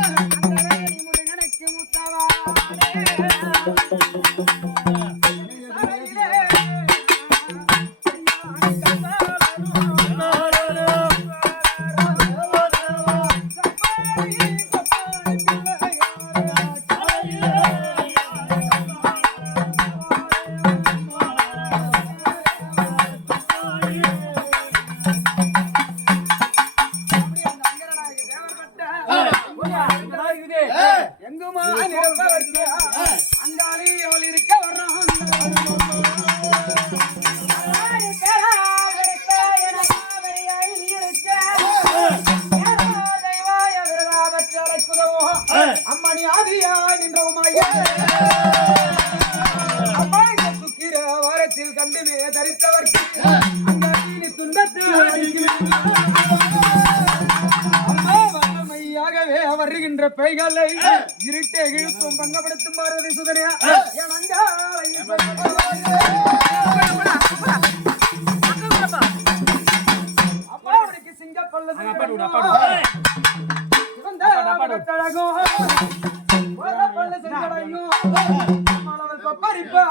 வளரும் அந்த அங்காளி அவள் இருக்க அம்மணி ஆதியா நின்றவுமாயே. அம்மா இந்த சுக்கிர வாரத்தில் கண்டுமே தரித்தவர்க்கு. தீனி துன்பத்தில் வருகின்ற பெய்களை இருட்டே இழுத்தும் பங்கப்படுத்தும் பார்வதி சுதனையா அப்பா அவனுக்கு சிங்கப்பல்ல சிவந்த படத்தழகும் பல்ல செஞ்சடையும் கொப்பரிப்பா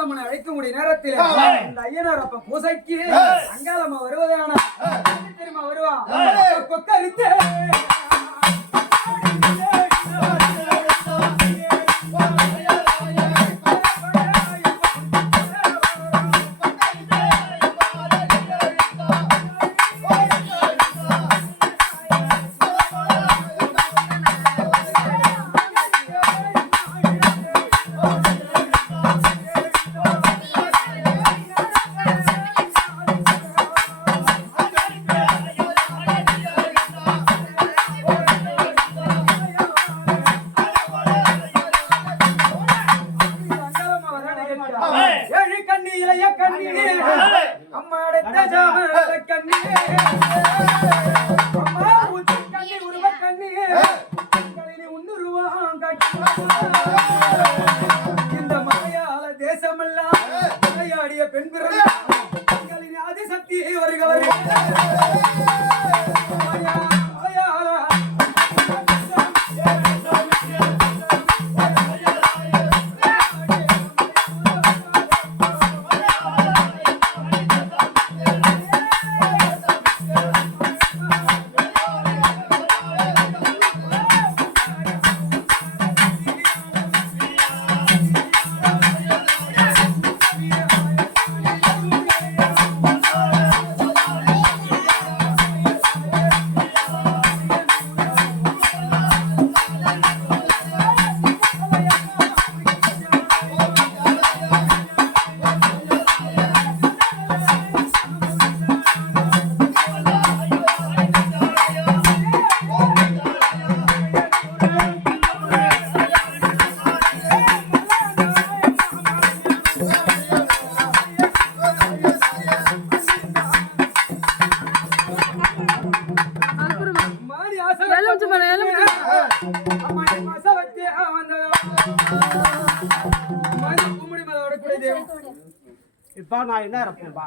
அங்காளம்மனை அழைக்கக்கூடிய நேரத்தில் இந்த ஐயனார் அப்ப பூசைக்கு அங்காளம்மா வருவதான தெரியுமா வருவா. கொக்கரித்து. இளைய கண்ணி அம்மா அடுத்த ஜாம கண்ணி அம்மா ஊத்து கண்ணி உருவ கண்ணி கண்களில் உன்னுருவம் காட்டி இப்பா நான் என்ன இருப்பேன்பா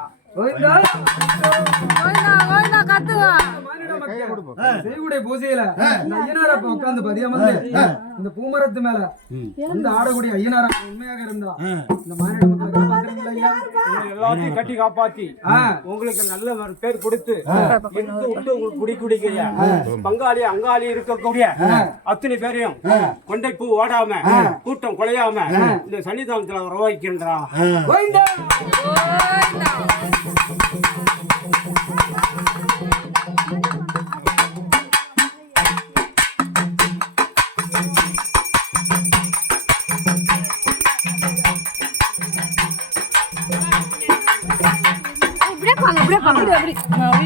செய்குடைய பூஜையில ஐயனாரப்ப உட்காந்து பதியமல்ல இந்த பூமரத்து மேல இந்த ஆடக்கூடிய ஐயனாரப்ப உண்மையாக இருந்தா இந்த மாதிரி எல்லாத்தையும் கட்டி காப்பாத்தி. உங்களுக்கு நல்ல ஒரு பேர் கொடுத்து இருந்து விட்டு உங்களுக்கு குடி குடிக்கிற பங்காளி அங்காளி இருக்கக்கூடிய அத்தனை பேரையும் கொண்டை பூ ஓடாம கூட்டம் குலையாம இந்த சன்னிதானத்துல உருவாக்கின்றா கோவிந்தா கோயிந்தா அப்படி